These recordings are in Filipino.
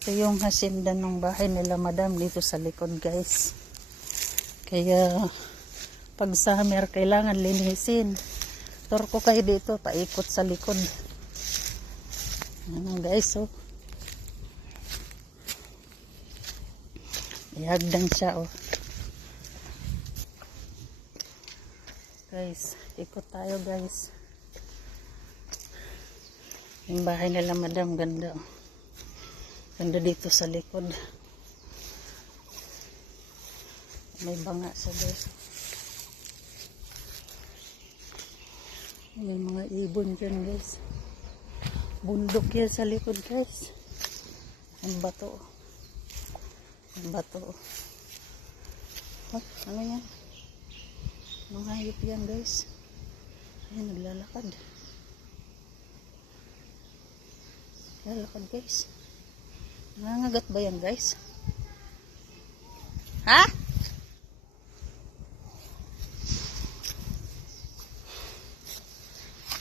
Ito yung hasinda ng bahay nila madam dito sa likod guys. Kaya pag summer kailangan linisin. Tour ko kayo dito, paikot sa likod. Ano guys, oh. Ihagdan siya, oh. Guys, ikot tayo guys. Yung bahay nila madam, ganda. oh. Ganda dito sa likod. May banga sa guys. May mga ibon dyan guys. Bundok yan sa likod guys. Ang bato. Ang bato. Oh, ano yan? Anong hayop yan guys? Ayan, naglalakad. Naglalakad guys. Nangangagat ba yan guys? Ha?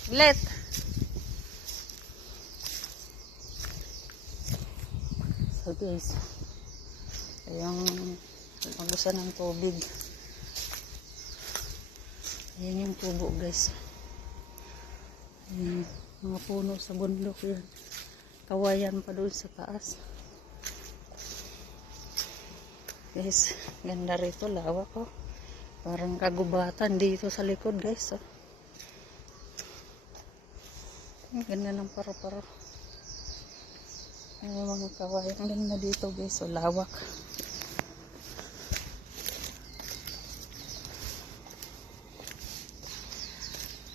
Let. So guys, yung magusan ng tubig. Ayan yung tubo guys. Ayan, mga puno sa bundok yan. Kawayan pa doon sa taas. Guys, ganda rito, lawak ko. Parang kagubatan dito sa likod guys. Oh. Ang ganda ng paro-paro. Ay, mga kawayan. Ang ganda dito guys. O, lawak.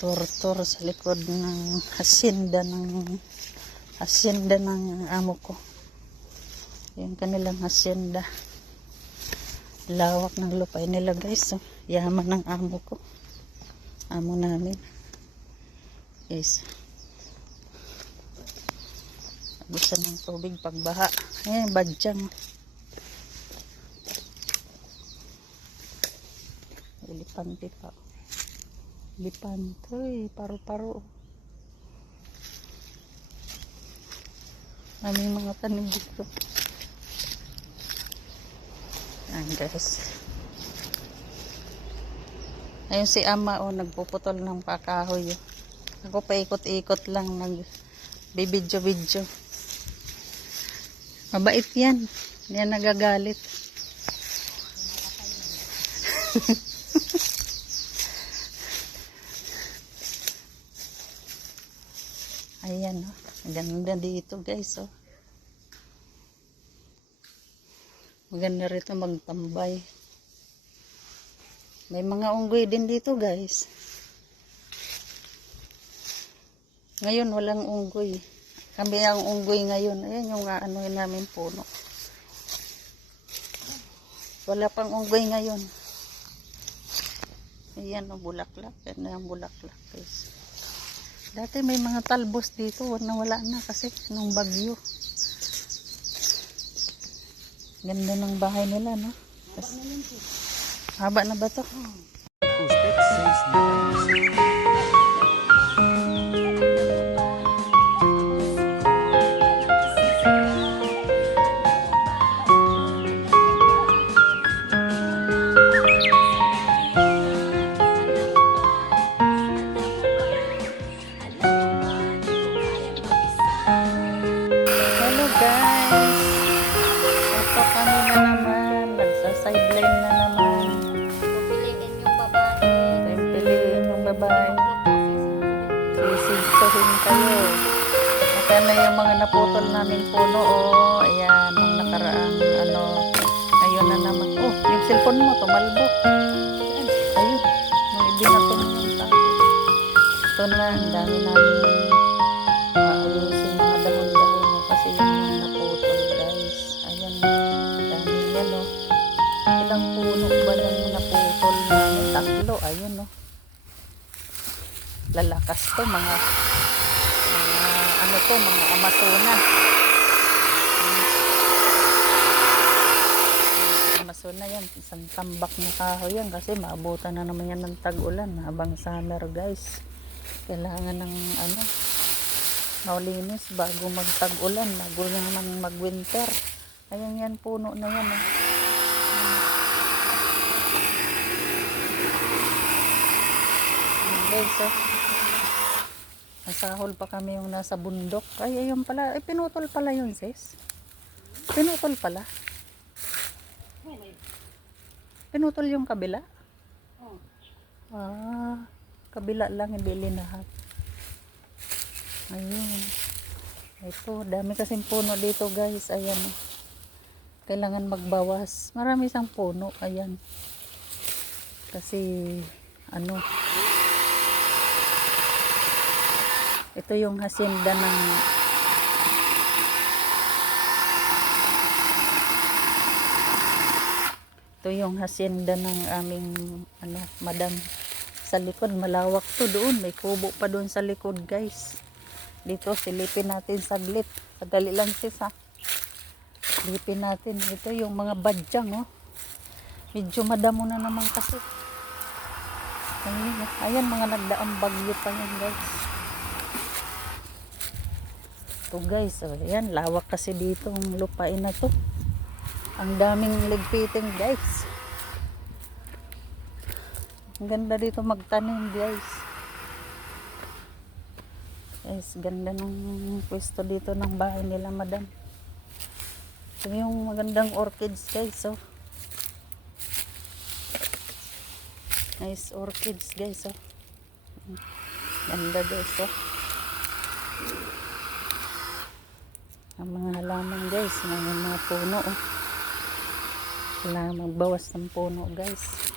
Tur-tur sa likod ng hasinda ng hasinda ng amo ko. Yung kanilang hasinda. Lawak ng lupay nila guys. Oh. Yaman ng amo ko. Amo namin. Guys. Gusto ng tubig pagbaha. Ayan, badyang. Lipante pa. Lipante. Uy, paro-paro. Aming mga tanim dito. Ayan guys. Ayun si ama oh, nagpuputol ng pakahoy. Ako paikot-ikot lang nag bibidyo-bidyo. Mabait yan. Hindi yan nagagalit. Ayan, oh. Ganda dito, guys, oh. Maganda rito magtambay. May mga unggoy din dito, guys. Ngayon, walang unggoy. Kami ang unggoy ngayon. Ayan yung ano namin puno. Wala pang unggoy ngayon. Ayan ang bulaklak. Yan ang bulaklak guys. Dati may mga talbos dito. Nawala na kasi nung bagyo. Ganda ng bahay nila, no? Tas, haba na ba to? Says no. Hello kayo. Na yung mga naputol namin puno. Oh, ayan. Ang nakaraang ano. Ayun na naman. Oh, yung cellphone mo tumalbo. Ayan. Ayun. Nung ibinato mo yung tao. Ito na. Ang dami namin aayusin mga dahon-dahon mo kasi yung mga naputol guys. Ayan. Dami yan oh. Ilang puno ba yung naputol namin? Tatlo. Ayun oh lalakas to mga mga ano to mga Amazona Mga Amazona yan isang tambak na kahoy yan kasi maabutan na naman yan ng tag-ulan habang summer guys kailangan ng ano maulinis bago magtag-ulan, bago naman mag-winter. Ayan yan, puno na yan. Oh. Ayan, guys, oh. Nasahol pa kami yung nasa bundok. Ay, ayun pala. Ay, pinutol pala yun, sis. Pinutol pala. Pinutol yung kabila? Ah, kabila lang, hindi linahat. Ayun. Ito, dami kasing puno dito guys. Ayan. oh. Kailangan magbawas. Marami isang puno. Ayan. Kasi, ano, ito yung hacienda ng ito yung hacienda ng aming ano, madam. Sa likod malawak to doon. May kubo pa doon sa likod guys. Dito silipin natin saglit. Sagali lang sis ha silipin natin. Ito yung mga badyang oh. Medyo madamo na naman kasi. Ayun, ayan mga nagdaang bagyo pa yan guys ito guys. Oh, ayan lawak kasi dito ang lupain na to. Ang daming ligpiting guys. Ang ganda dito magtanim guys. Guys ganda ng pwesto dito ng bahay nila madam. Ito yung magandang orchids guys oh. Nice orchids guys oh. Ganda guys oh ang mga halaman guys mga mga puno oh. Kailangan magbawas ng puno guys